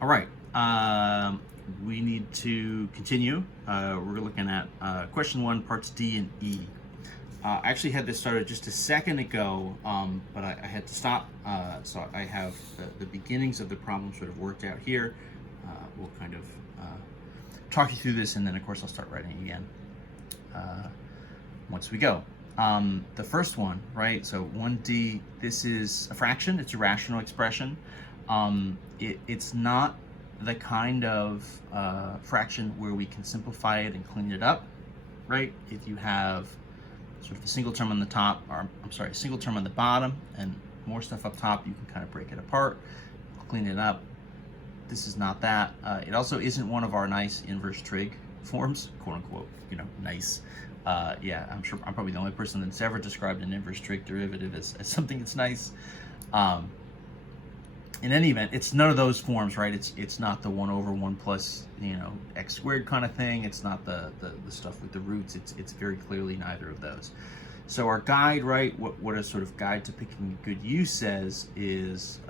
All right, we need to continue. We're looking at question 1, parts D and E. I actually had this started just a second ago, but I had to stop. So I have the beginnings of the problem sort of worked out here. We'll kind of talk you through this, and then of course I'll start writing again once we go. The first one, right? So 1D, this is a fraction. It's a rational expression. It's not the kind of fraction where we can simplify it and clean it up, right? If you have sort of a single term on the top, or I'm sorry, a single term on the bottom and more stuff up top, you can kind of break it apart, clean it up. This is not that. It also isn't one of our nice inverse trig forms, quote unquote, nice. Yeah, I'm sure I'm probably the only person that's ever described an inverse trig derivative as something that's nice. In any event, it's none of those forms, right? It's not the 1 over 1 plus, x squared kind of thing. It's not the stuff with the roots. It's very clearly neither of those. So our guide, right, what a sort of guide to picking a good u says is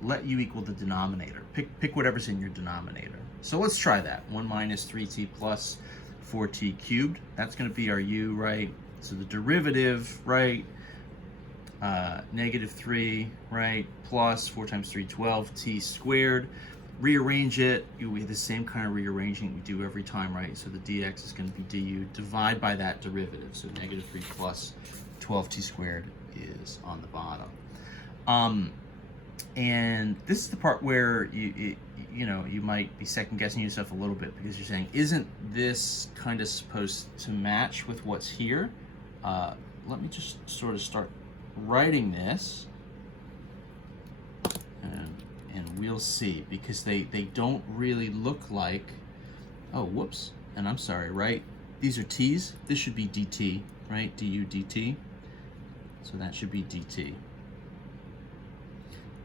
let u equal the denominator. Pick whatever's in your denominator. So let's try that. 1 minus 3t plus 4t cubed. That's going to be our u, right? So the derivative, right? Negative 3, right, plus 4 times 3, 12t squared. Rearrange it. We have the same kind of rearranging we do every time, right? So the dx is going to be du. Divide by that derivative. So negative 3 plus 12t squared is on the bottom. And this is the part where you might be second guessing yourself a little bit, because you're saying, isn't this kind of supposed to match with what's here? Let me just sort of start writing this, and we'll see, because they don't really look like, oh, whoops, and I'm sorry, right? These are t's. This should be dt, right? Du dt. So that should be dt,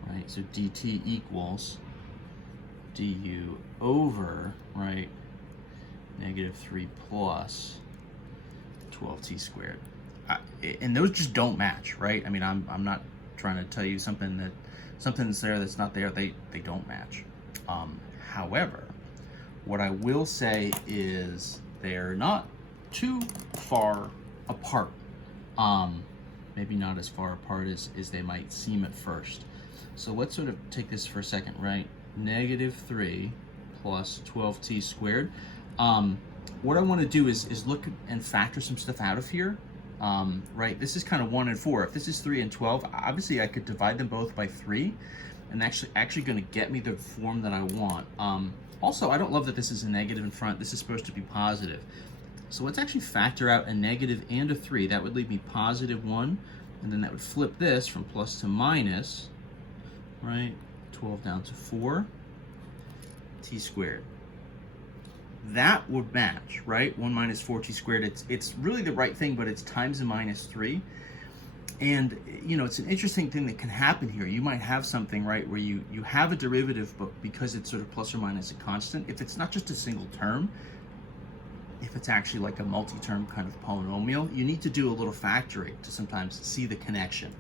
right? So dt equals du over, right, negative 3 plus 12t squared. And those just don't match, right? I mean, I'm not trying to tell you something's there that's not there. They don't match. However, what I will say is they're not too far apart. Maybe not as far apart as they might seem at first. So let's sort of take this for a second, right? Negative 3 plus 12t squared. What I want to do is look and factor some stuff out of here. Right, this is kind of 1 and 4. If this is 3 and 12, obviously I could divide them both by 3, and actually going to get me the form that I want. Also, I don't love that this is a negative in front. This is supposed to be positive. So let's actually factor out a negative and a 3. That would leave me positive 1, and then that would flip this from plus to minus, right? 12 down to 4, t squared. That would match, right? 1 minus 4t squared. It's really the right thing, but it's times a minus 3. And, it's an interesting thing that can happen here. You might have something, right, where you have a derivative, but because it's sort of plus or minus a constant, if it's not just a single term, if it's actually like a multi-term kind of polynomial, you need to do a little factoring to sometimes see the connection.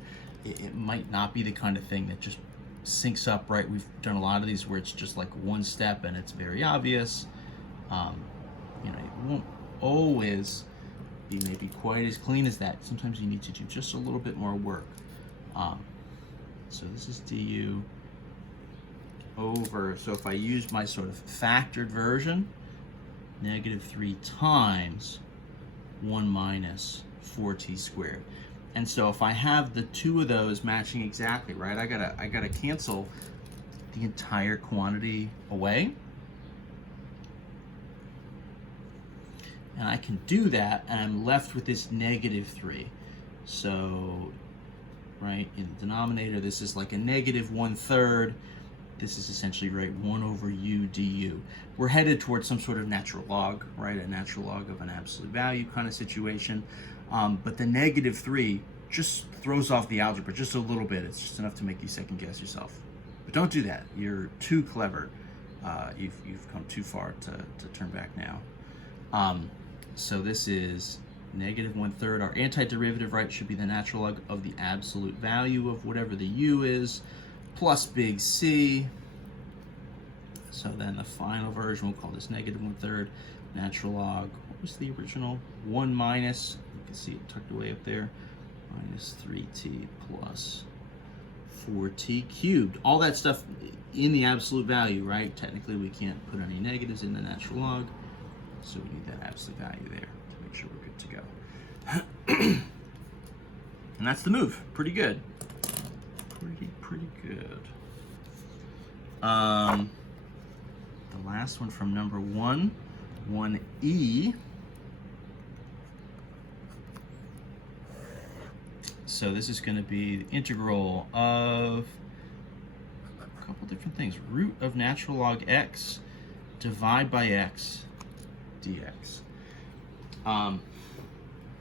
It might not be the kind of thing that just syncs up, right? We've done a lot of these where it's just like one step and it's very obvious. It won't always be maybe quite as clean as that. Sometimes you need to do just a little bit more work. So this is du over, so if I use my sort of factored version, negative 3 times 1 minus 4t squared. And so if I have the two of those matching exactly, right, I gotta cancel the entire quantity away. And I can do that, and I'm left with this negative 3. So, right, in the denominator, this is like a negative 1/3. This is essentially, right, 1 over u du. We're headed towards some sort of natural log, right, a natural log of an absolute value kind of situation. But the negative 3 just throws off the algebra just a little bit. It's just enough to make you second guess yourself. But don't do that. You're too clever. You've come too far to turn back now. So this is negative 1/3. Our antiderivative, right, should be the natural log of the absolute value of whatever the u is, plus big C. So then the final version, we'll call this negative 1/3 natural log. What was the original? 1 minus, you can see it tucked away up there, minus 3t plus 4t cubed. All that stuff in the absolute value, right? Technically, we can't put any negatives in the natural log, so we need that absolute value there to make sure we're good to go. And that's the move. Pretty good. Pretty good. The last one from number 1, 1e. So this is going to be the integral of a couple different things. Root of natural log x, divide by x, dx.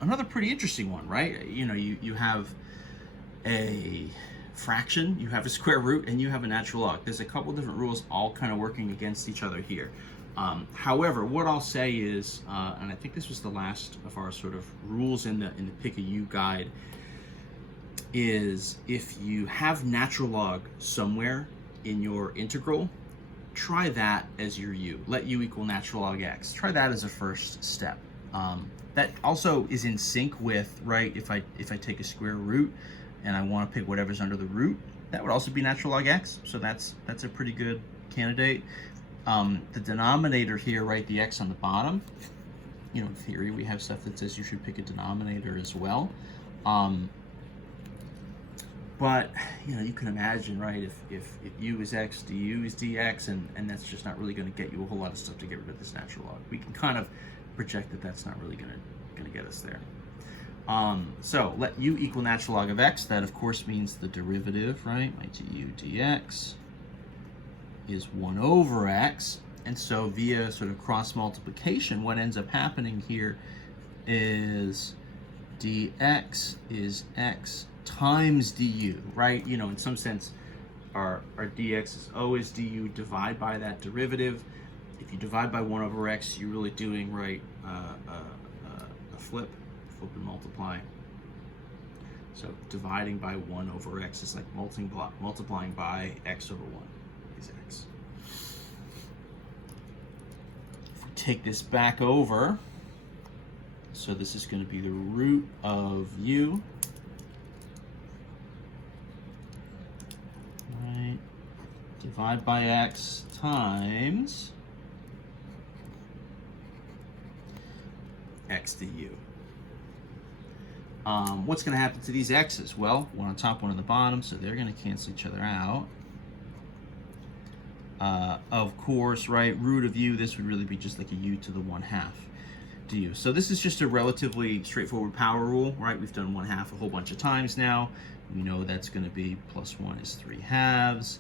Another pretty interesting one, right? You know, you have a fraction, you have a square root, and you have a natural log. There's a couple different rules all kind of working against each other here. However, what I'll say is, and I think this was the last of our sort of rules in the Pick a U guide, is if you have natural log somewhere in your integral, try that as your u. Let u equal natural log x. Try that as a first step. That also is in sync with, right, if I take a square root and I want to pick whatever's under the root, that would also be natural log x. So that's a pretty good candidate. The denominator here, right, the x on the bottom, you know, in theory we have stuff that says you should pick a denominator as well. But, you know, you can imagine, right, if u is x, du is dx, and that's just not really going to get you a whole lot of stuff to get rid of this natural log. We can kind of project that that's not really going to get us there. So let u equal natural log of x. That, of course, means the derivative, right? My du dx is 1 over x. And so via sort of cross multiplication, what ends up happening here is dx is x times du, right? You know, in some sense, our dx is always du. Divide by that derivative. If you divide by 1 over x, you're really doing, right, a flip and multiply. So dividing by 1 over x is like multiplying by x over 1 is x. If we take this back over, so this is going to be the root of u. Right, divide by x times x du. What's going to happen to these x's? Well, one on top, one on the bottom, so they're going to cancel each other out. Of course, right, root of u, this would really be just like a u to the 1/2 du. So this is just a relatively straightforward power rule, right? We've done 1/2 a whole bunch of times now. We know that's going to be plus 1 is 3/2.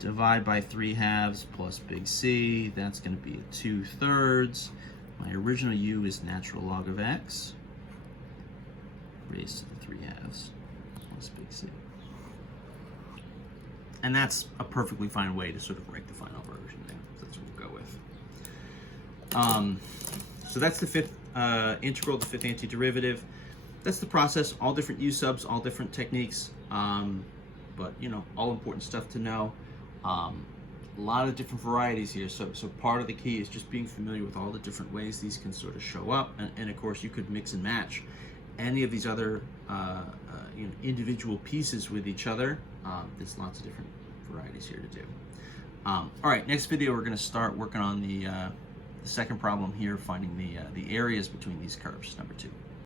Divide by 3/2 plus big C, that's going to be a 2/3. My original u is natural log of x raised to the 3/2 plus big C. And that's a perfectly fine way to sort of write the final version there. That's what we'll go with. So that's the fifth integral, the fifth antiderivative. That's the process, all different u subs, all different techniques, but, you know, all important stuff to know. A lot of different varieties here, so part of the key is just being familiar with all the different ways these can sort of show up, and of course you could mix and match any of these other you know, individual pieces with each other. There's lots of different varieties here to do. All right, next video we're going to start working on the second problem here, finding the areas between these curves, number 2.